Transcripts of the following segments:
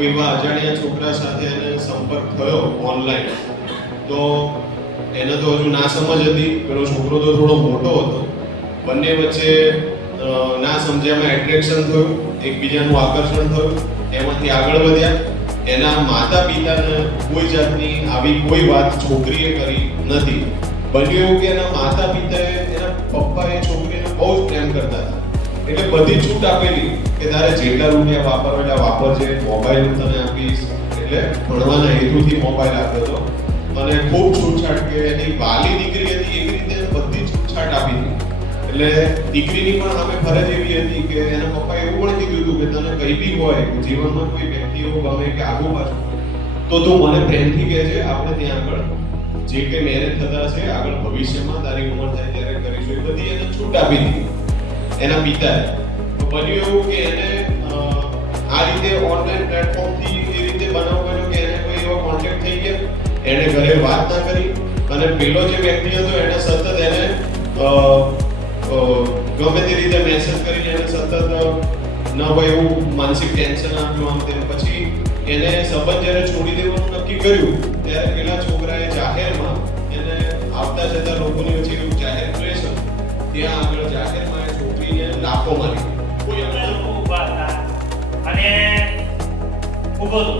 કોઈ એવા અજાણ્યા છોકરા સાથે એને સંપર્ક થયો ઓનલાઈન, તો એને તો હજુ ના સમજ હતી, પેલો છોકરો તો થોડો મોટો હતો, બંને વચ્ચે ના સમજ્યામાં એટ્રેક્શન થયું, એકબીજાનું આકર્ષણ થયું, એમાંથી આગળ વધ્યા. એના માતા પિતાને કોઈ જાતની આવી કોઈ વાત છોકરીએ કરી નથી. બન્યું એવું કે એના માતા પિતાએ, એના પપ્પાએ છોકરીને બહુ જ પ્રેમ કરતા હતા, એટલે બધી છૂટ આપેલી કે તારે જેટલા રૂપિયા વાપરવાના વાપરજે, મોબાઈલ હું તને આપીશ, એટલે ભણવાના હેતુથી મોબાઈલ આપ્યો હતો. અને ખૂબ છૂટછાટ કે એની વાલી દીકરી હતી એવી રીતે બધી છૂટછાટ આપી હતી. એટલે દીકરીની પણ સામે ફરજ એવી હતી કે એના પપ્પાએ એવું પણ કીધું હતું કે તને કંઈ બી હોય, જીવનમાં કોઈ વ્યક્તિ એવું ગમે કે આગુ પાછું, તો તું મને પ્રેમથી કહેજે, આપણે ત્યાં આગળ જે કંઈ મેરેજ થતા હશે આગળ ભવિષ્યમાં તારી ઉંમર થાય ત્યારે કરીશું. એ બધી એને છૂટ આપી હતી એના પિતાએ. તો બન્યું એવું કે એને આ રીતે ઓનલાઈન પ્લેટફોર્મથી એ રીતે બનાવ બન્યો કે એને કોઈ એવો કોન્ટેક્ટ થઈ ગયા, એને ઘરે વાત ના કરી, અને પેલો જે વ્યક્તિ હતો એને સતત એને ગમે તે રીતે મેસેજ કરીને એને સતત ન હોય એવું માનસિક ટેન્શન આપ્યું, આમ તેમ. પછી એને સંબંધ જ્યારે છોડી દેવાનું નક્કી કર્યું ત્યારે પેલા છોકરાએ જાહેરમાં એને આવતા જતા લોકોની વચ્ચે એવું જાહેર પ્લેસ હતું, ત્યાં આગળ જાહેરમાં એ છોકરીને લાફો મારી. કોઈ અમને લોકો ઊભા હતા અને ઊભો હતો.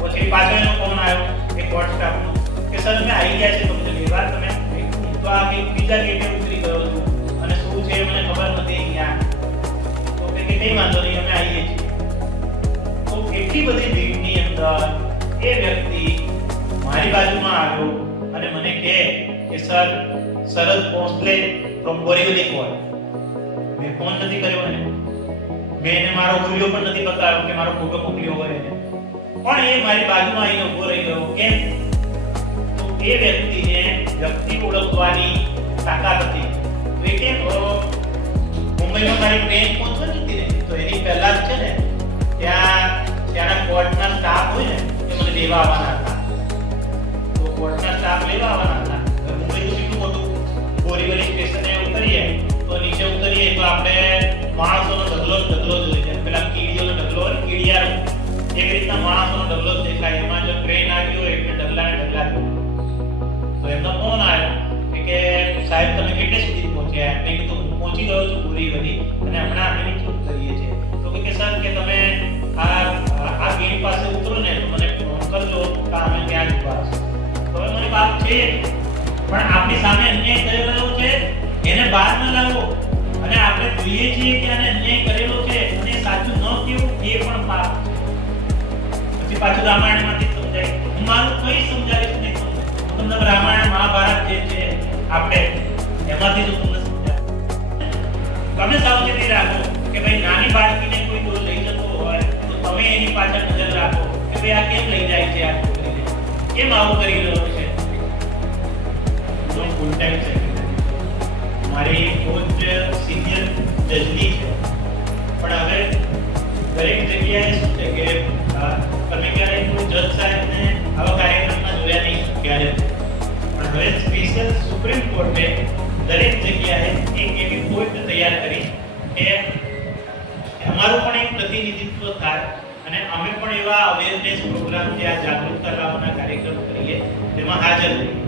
પછી પાછો એનો ફોન આવ્યો એક વોટ્સએપનો કે સર અમે આવી ગયા છે, તમને લેવા તમે. હું તો આ કંઈક બીજા ગેટે ઉતરી ગયો છું અને શું છે મને ખબર નથી અહીંયા. તો કે કંઈ વાંધો નહીં, અમે આવીએ છીએ. તો એટલી બધી ભીડની અંદર એ વ્યક્તિ મારી બાજુમાં આવ્યો અને મને કહે કે sir Sharad Bhonsle from Borivali call. મેં ફોન નથી કર્યો એને, મેં એને મારો વિડિયો પણ નથી બતાવ્યો કે મારો ફોટો મોકલ્યો હોય એને, પણ એ મારી બાજુમાં આવીને ઊભો રહી ગયો. કેમ? તો એ વ્યક્તિને વ્યક્તિ ઓળખવાની તાકાત હતી. તો એ કેમ મુંબઈમાં મારી ટ્રેન પહોંચવાની હતી ને, તો એની પહેલા જ છે ને ત્યાંના કોર્ટના સ્ટાફ હોય ને એ મને લેવા આવવાના હતા. તો કોર્ટના સ્ટાફ લેવા આવવાના હતા. મુંબઈ તો કેટલું મોટું, બોરીવલી સ્ટેશને ઉતરીએ તો નીચે ઉતરીએ તો આપણે માણસોનો ઢગલો જોઈએ, પેલા કીડીઓનો ઢગલો હોય, કીડિયારો એક રીતના માણસોનો ઢગલો જ દેખાય. એમાં જો ટ્રેન આવી હોય એટલે ઢગલા ને ઢગલા જ. તો એમનો ફોન આવ્યો કે સાહેબ તમે કેટલે સુધી પહોંચ્યા? મેં કીધું હું પહોંચી ગયો છું બોરીવલી અને હમણાં અમે નીચે કરીએ છીએ. તો કે સર કે તમે આ ગેટ પાસે ઉતરો ને તો મને ફોન કરજો કે અમે ત્યાં જ ઉભા છે. તો હવે મારી વાત છે પણ આપણી સામે અન્યાય થઈ રહ્યો છે, એને બહાર ન લાવો અને આપણે જોઈએ છીએ કે આને અન્યાય કરેલો છે અને સાચું ન કહેવું એ પણ પાપ. પછી પાછું રામાયણમાંથી સમજાય. હું મારું કઈ સમજાવીશ નહીં તમને. રામાયણ મહાભારત જે છે આપણે એમાંથી જ તમને સમજાવ. તમે સાવચેતી રાખો કે ભાઈ નાની બાળકીને કોઈ દૂર લઈ જતો હોય તો તમે એની પાછળ નજર રાખો કે ભાઈ આ કેમ લઈ જાય છે, આ છોકરીને કેમ આવું કરી રહ્યો છે. ફૂલ ટાઈમ છે મારી બહુ જ સિનિયર જજની છે, પણ હવે દરેક જગ્યાએ શું છે કે તમે ક્યારે કોઈ જજ સાહેબને આવા કાર્યક્રમમાં જોયા નહીં ક્યારે, પણ હવે સ્પેશિયલ સુપ્રીમ કોર્ટે દરેક જગ્યાએ એક એવી કોર્ટ તૈયાર કરી કે અમારું પણ એક પ્રતિનિધિત્વ થાય અને અમે પણ એવા અવેરનેસ પ્રોગ્રામ જે આ જાગૃતતા લાવવાના કાર્યક્રમ કરીએ તેમાં હાજર રહીએ.